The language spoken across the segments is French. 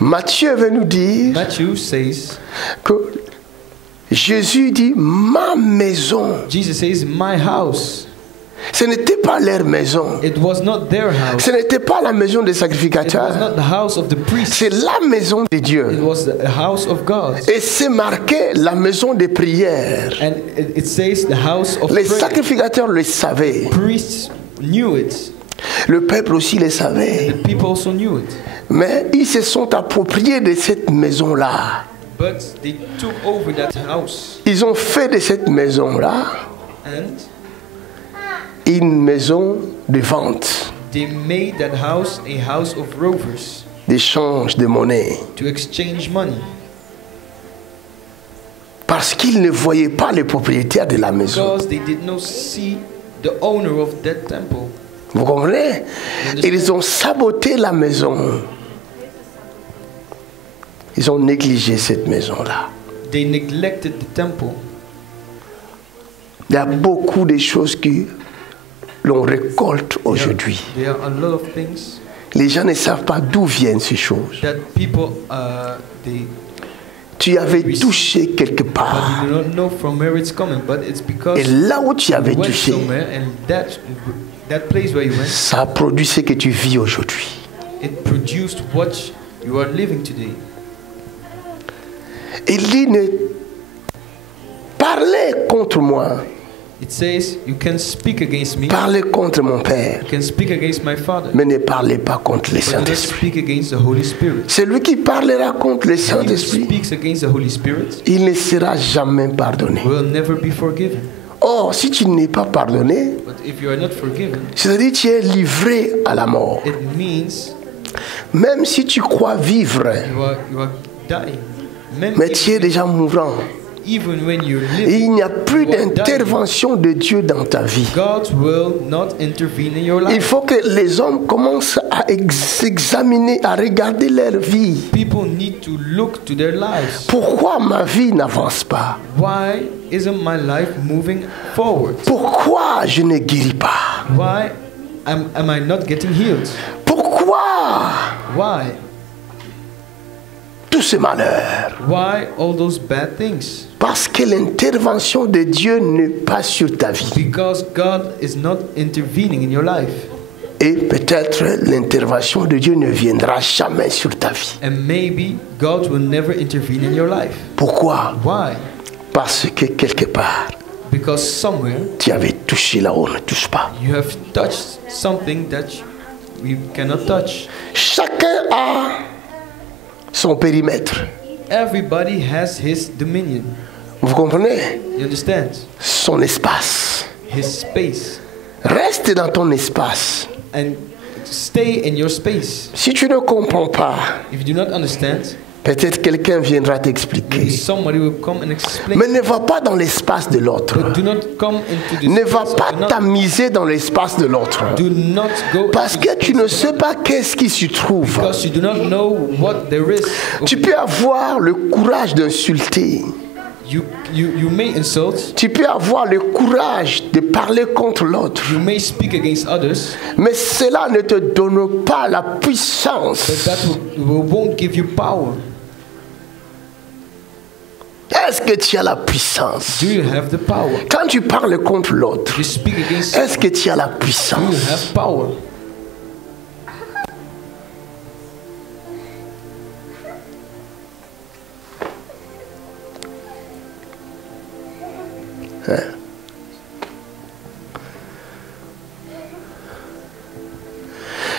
Matthieu veut nous dire Matthew says, que Jésus dit ma maison. Jesus says, my house. Ce n'était pas leur maison. It was not their house. Ce n'était pas la maison des It was sacrificateurs. not the house of the priest. C'est la maison de It Dieu. was the house of God. Et c'est marqué la maison des prières. And it says the house of Les prayer. sacrificateurs le savaient. Priests knew it. Le peuple aussi le savait. The people also knew it. Mais ils se sont appropriés de cette maison-là. But they took over that house. Ils ont fait de cette maison-là And une maison de vente, they made that house a house of rovers d'échange de monnaie. to exchange money. Parce qu'ils ne voyaient pas les propriétaires de la maison. Because they did not see the owner of that temple. Vous comprenez? Ils ont saboté la maison. Ils ont négligé cette maison-là. They neglected the temple. Il y a beaucoup de choses que l'on récolte aujourd'hui. There are a lot of things Les gens ne savent pas d'où viennent ces choses. that people they Tu avais touché quelque part. do not know from where it's coming, but it's because Et là où tu avais you went touché, somewhere and that place where you went, ça a produit ce que tu vis aujourd'hui. it produced what you are living today. Il dit ne parlez contre moi, It says you can speak against me, parlez contre mon Père, you can speak against my Father, mais ne parlez pas contre le but do not Saint-Esprit. speak against the Holy Spirit. Celui qui parlera contre le He who Saint-Esprit, speaks against the Holy Spirit il ne sera jamais pardonné. will never be forgiven. Or, si tu n'es pas pardonné, But if you are not forgiven, c'est-à-dire que tu es livré à la mort. it means Même si tu crois vivre, you are dying. mais tu es déjà mourant. Even when you live, Il n'y a plus you are dying. d'intervention de Dieu dans ta vie. God will not intervene in your Il life. faut que les hommes commencent à s'examiner, à regarder leur vie. People need to look to their lives. Pourquoi ma vie n'avance pas? Why isn't my life moving forward? Pourquoi je ne guéris pas? Why am I not getting healed? Pourquoi Why? tout ce malheur? Why all those bad things? Parce que l'intervention de Dieu n'est pas sur ta vie. Because God is not intervening in your life. Et peut-être l'intervention de Dieu ne viendra jamais sur ta vie. And maybe God will never intervene in your life. Pourquoi? Why? Parce que quelque part, Because somewhere tu avais touché là où on ne touche pas. you have touched something that we cannot touch. Chacun a son périmètre. Everybody has his dominion. Vous comprenez? You understand? Son espace. His space. Reste dans ton espace. And stay in your space. Si tu ne comprends pas, If you do not understand, peut-être quelqu'un viendra t'expliquer. somebody will come and explain. Mais ne va pas dans l'espace de l'autre. But do not come into the Ne va space of pas another. t'amuser dans l'espace de l'autre. Do not go Parce into que the tu space ne of sais another. pas qu'est-ce qui s'y trouve. Because you do not know what there is. Tu peux avoir le courage d'insulter. You may insult. Tu peux avoir le courage de parler contre l'autre. You may speak against others. Mais cela ne te donne pas la puissance. But that won't give you power. Est-ce que tu as la puissance? Do you have the power? Quand tu parles contre l'autre, You speak against. est-ce que tu as la Do you puissance? have power?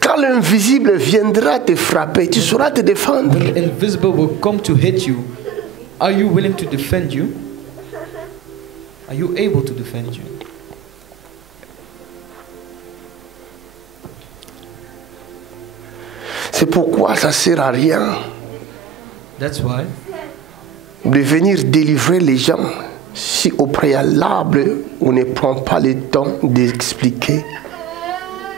Quand l'invisible viendra te frapper, tu sauras te défendre. When the invisible will come to hit you, are you willing to defend you? Are you able to defend you? C'est pourquoi ça ne sert à rien That's why de venir délivrer les gens si au préalable on ne prend pas le temps d'expliquer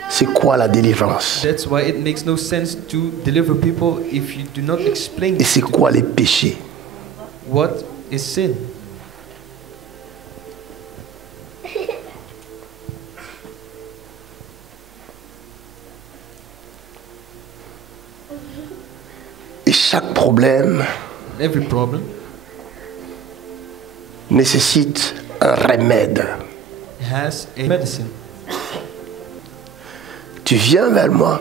c'est quoi la délivrance That's why it makes no sense to deliver people if you do not explain et c'est quoi les péchés. what is sin. Et Chaque problème Every problem nécessite un remède. has a medicine. Tu viens vers moi,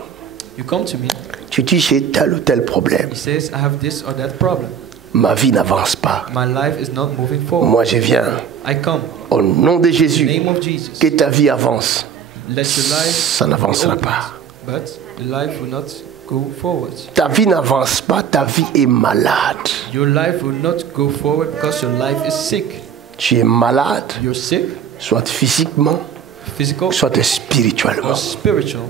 You come to me, tu dis j'ai tel ou tel problème. he says, I have this or that problem. Ma vie n'avance pas. My life is not moving forward. Moi je viens. I come. Au nom de In the Jésus, name of Jesus. que ta vie avance. Let your life Ça be n'avancera opened, pas. but the life will not go forward. Ta vie n'avance pas, ta vie est malade. Your life will not go forward because your life is sick. Tu es malade, You're sick, soit physiquement, physical soit spirituellement. or spiritual.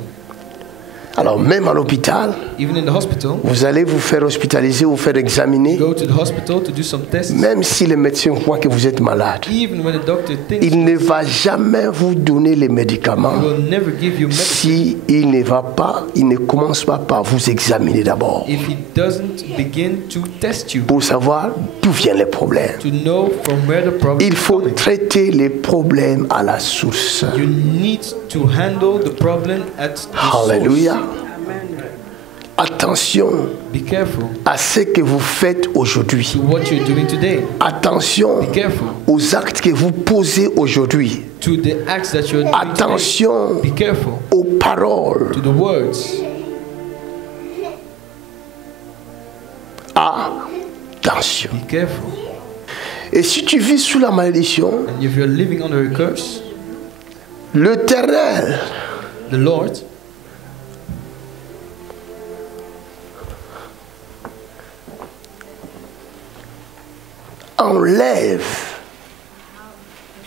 Alors même à l'hôpital, Even in the hospital, vous allez vous faire hospitaliser, vous faire examiner, go to the hospital to do some tests. même si le médecin voit que vous êtes malade. Even when the doctor thinks Il ne va jamais vous donner les he médicaments will never give you medicine si il ne va pas, il ne commence pas par vous examiner d'abord if he doesn't begin to test you pour savoir d'où viennent les problèmes. to know from where the problem Il is faut coming. traiter les problèmes à la source. You need to handle the problem at the Alléluia. source. Attention Be careful à ce que vous faites aujourd'hui. to what you're doing today. Attention Be careful aux actes que vous posez aujourd'hui. to the acts that you're doing today. Attention Be careful aux paroles. to the words. Attention. Be careful. Et si tu vis sous la malédiction, And if you're living under a curse, l'Éternel the Lord enlève.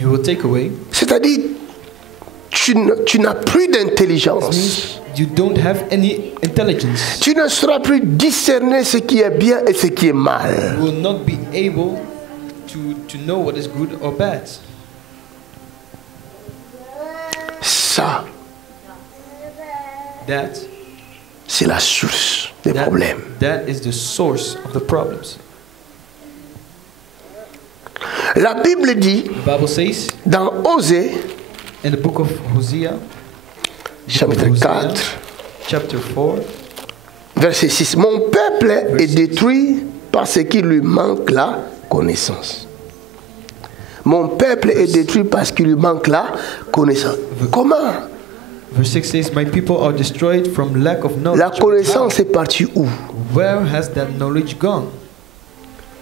He will take away. C'est-à-dire, tu n'as plus d'intelligence. Means you don't have any intelligence. Tu ne sauras plus discerner ce qui est bien et ce qui est mal. You will not be able to know what is good or bad. Ça, That c'est la source des problèmes. that is the source of the problems. La Bible dit, The Bible says dans Osée, in the book of Hosea, chapitre 4, chapter 4, verset 6, mon peuple est détruit parce qu'il lui manque la connaissance. Mon peuple est détruit parce qu'il lui manque la connaissance. Comment? verse 6 says, my people are destroyed from lack of knowledge. La connaissance est partie où? Where has that knowledge gone?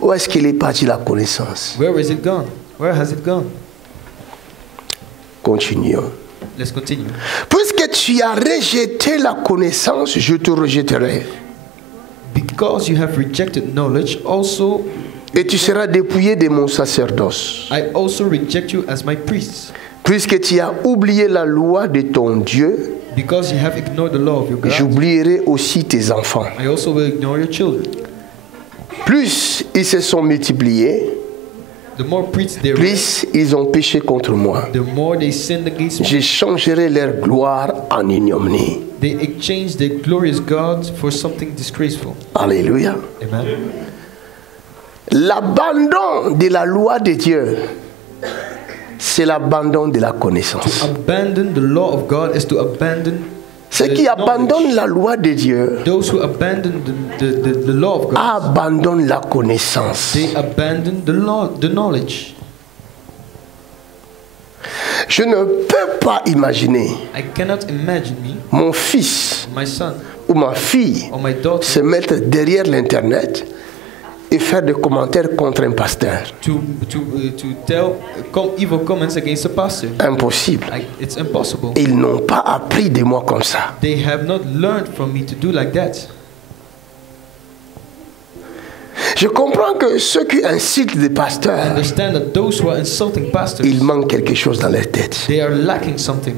Où est-ce qu'il est parti la connaissance? Where is it gone? Where has it gone? Continuons. Let's continue. Puisque tu as rejeté la connaissance, je te rejetterai. Because you have rejected knowledge, also Et tu seras dépouillé de mon sacerdoce. I also reject you as my priest. Puisque tu as oublié la loi de ton Dieu, Because you have ignored the law of your God, j'oublierai aussi tes enfants. I also will ignore your children. Plus ils se sont multipliés, The more priests there are, plus ils ont péché contre moi. the more they sinned against me. Je changerai leur gloire en ignominie. They exchanged their glorious God for something disgraceful. Alléluia. Amen. L'abandon de la loi de Dieu, c'est l'abandon de la connaissance. Abandon the law of God is to abandon Ceux qui abandonnent la loi de Dieu those who abandon the law of God. abandonnent la connaissance. They abandon the law, the knowledge. Je ne peux pas imaginer I cannot imagine me, mon fils my son, ou ma fille or my daughter se mettre derrière l'internet et faire des commentaires contre un pasteur. to tell evil comments against a pastor. Impossible. It's impossible. Ils n'ont pas appris de moi comme ça. They have not learned from me to do like that. Je comprends que ceux qui insultent des I pasteurs, understand that those who are insulting pastors, il manque quelque chose dans leur tête. they are lacking something.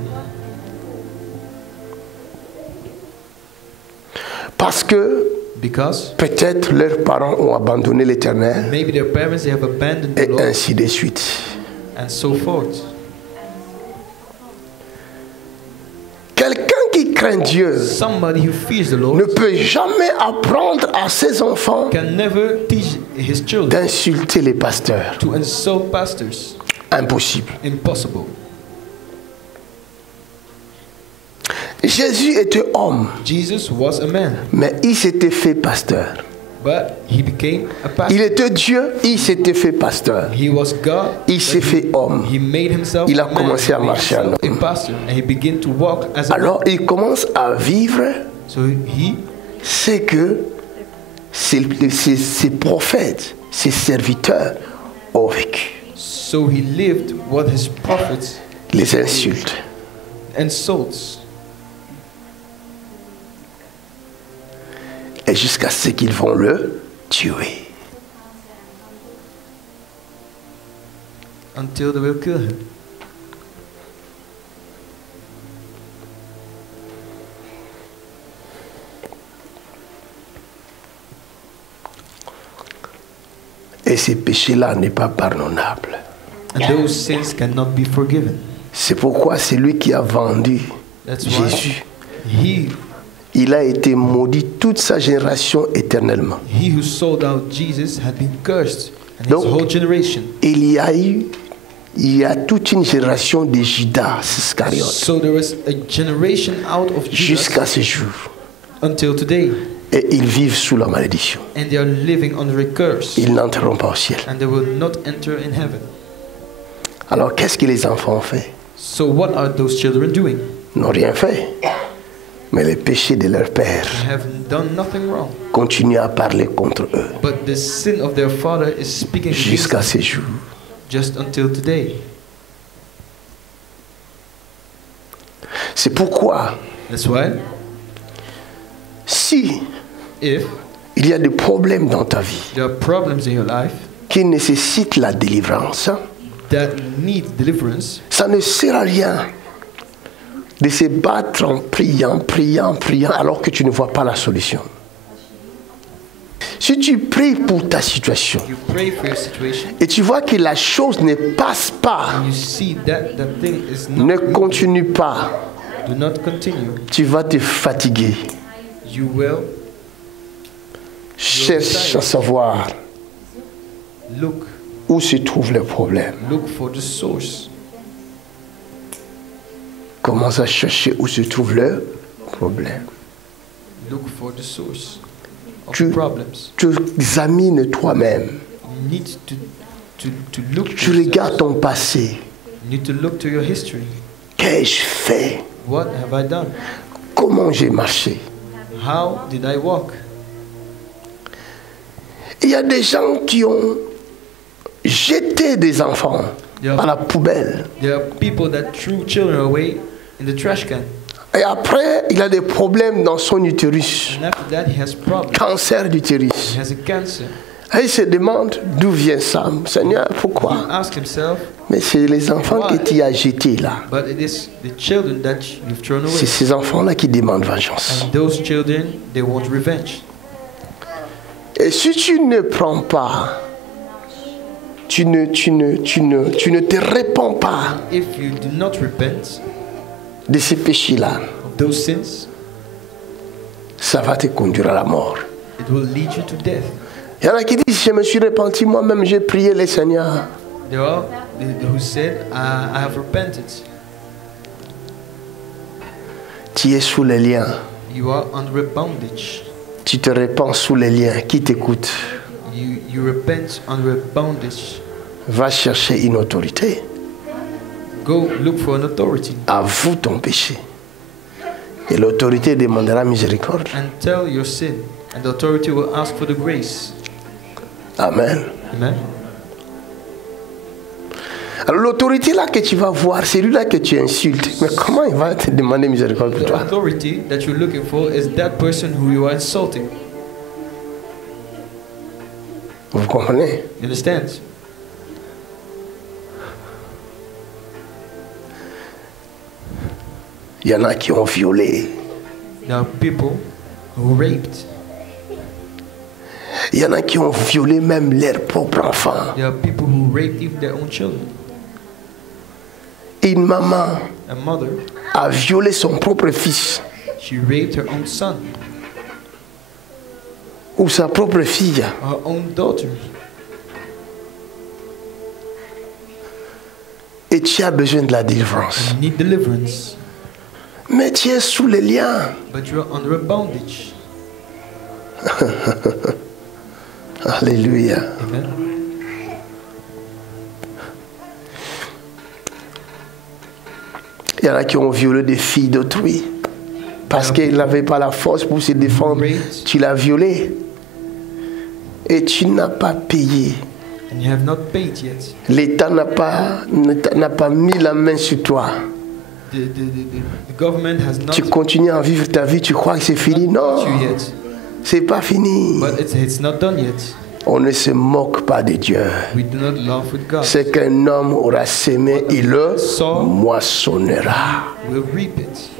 Parce que Because peut-être leurs parents ont abandonné l'Éternel maybe their parents, they have abandoned the et law, ainsi de suite. and so forth. Quelqu'un qui craint Dieu Somebody who fears the Lord ne peut jamais apprendre à ses enfants can never teach his children d'insulter les pasteurs. to insult pastors. Impossible. Impossible. Jésus était homme, Jesus was a man, mais il s'était fait pasteur. But he became a pastor. Il était Dieu, il s'était fait pasteur. He was God. Il s'est fait homme. He made himself Il a a man. commencé à He made marcher en himself homme. a pastor, and he began to walk as a Alors il commence à vivre So he ce que ses prophètes, ses serviteurs ont vécu. So he lived what his prophets Les insultes, insults, et jusqu'à ce qu'ils vont le tuer. until they will kill him. Et ces péchés-là n'est pas pardonnable. And those sins cannot be forgiven. C'est pourquoi c'est lui qui a vendu That's why Jésus. he Il a été maudit toute sa génération éternellement. who sold out Jesus had been cursed, and Donc, his whole generation. Il y a toute une génération de Judas Iscariote So there was a generation out of Judas jusqu'à ce jour. until today, Et ils vivent sous la malédiction. and they are living under a curse, Ils n'entreront pas au ciel. and they will not enter in heaven. Alors qu'est-ce que les enfants ont fait? So what are those children doing? Ils n'ont rien fait. Mais les péchés de leur père They have done nothing wrong, continuent à parler contre eux but the sin of their father is speaking against jusqu'à them ce jour. just until today. C'est pourquoi, That's why si if il y a des problèmes dans ta vie there are problems in your life qui nécessitent la délivrance, that need deliverance, ça ne sert à rien de se battre en priant, alors que tu ne vois pas la solution. Si tu pries pour ta situation you pray for your situation, et tu vois que la chose ne passe pas, and you see that that thing is ne not moving, continue pas, do not continue. tu vas te fatiguer. You will Cherche à savoir look où se trouve le problème. for the source. Commence à chercher où se trouve le problème. Look for the source of Tu- the problems. Tu examines toi-même. You need to look. Tu yourself. regardes ton passé. You need to look to your history. Qu'ai-je fait? What have I done? Comment j'ai marché? How did I walk? Il y a des gens qui ont jeté des enfants à la poubelle. There are people that threw children away in the trash can, Et après, il a des problèmes dans son utérus. and after that he has problems. Cancer d'utérus. He has a cancer. Et il se demande d'où vient ça. Seigneur, pourquoi? Ask himself, Mais c'est les enfants que tu as jetés là. but it is the children that you've thrown away. C'est ces enfants-là qui demandent vengeance. And those children, they want revenge. Et si tu ne prends pas, tu ne te répands pas If you do not repent de ces péchés-là, of those sins, ça va te conduire à la mort. it will lead you to death. Il y en a qui disent, je me suis repenti moi-même, j'ai prié le Seigneur. There are who said, I have repented. Tu es sous les liens. You are under a bondage. Tu te répands sous les liens. Qui t'écoute? You repent under a bondage. Va chercher une autorité. Go look for an authority Avoue ton péché. Et l'autorité demandera miséricorde. and tell your sin, and the authority will ask for the grace. Amen. Amen. Alors l'autorité là que tu vas voir, c'est lui là que tu insultes. Mais comment il va te demander miséricorde pour The toi? authority that you're looking for is that person who you are insulting. Vous comprenez? You understand? Il y en a qui ont violé. There are people who raped. Il y en a qui ont violé même leurs propres enfants. There are people who raped even their own children. Une maman A mother, a violé son propre fils she raped her own son, ou sa propre fille. her own daughter. Et tu as besoin de la délivrance. You need deliverance, Mais tu es sous les liens. but you are under a bondage. Alléluia. Amen. Il y en a qui ont violé des filles d'autrui. Parce qu'ils n'avaient pas la force pour se défendre. Tu l'as violé. Et tu n'as pas payé. And you have not paid yet. L'État n'a pas mis la main sur toi. The government has not Tu continues à vivre ta vie, tu crois que c'est fini. Non, you yet. c'est pas fini. But it's not done yet. On ne se moque pas de Dieu. We do not laugh with God. C'est qu'un homme aura sémé, il le moissonnera. We'll reap it.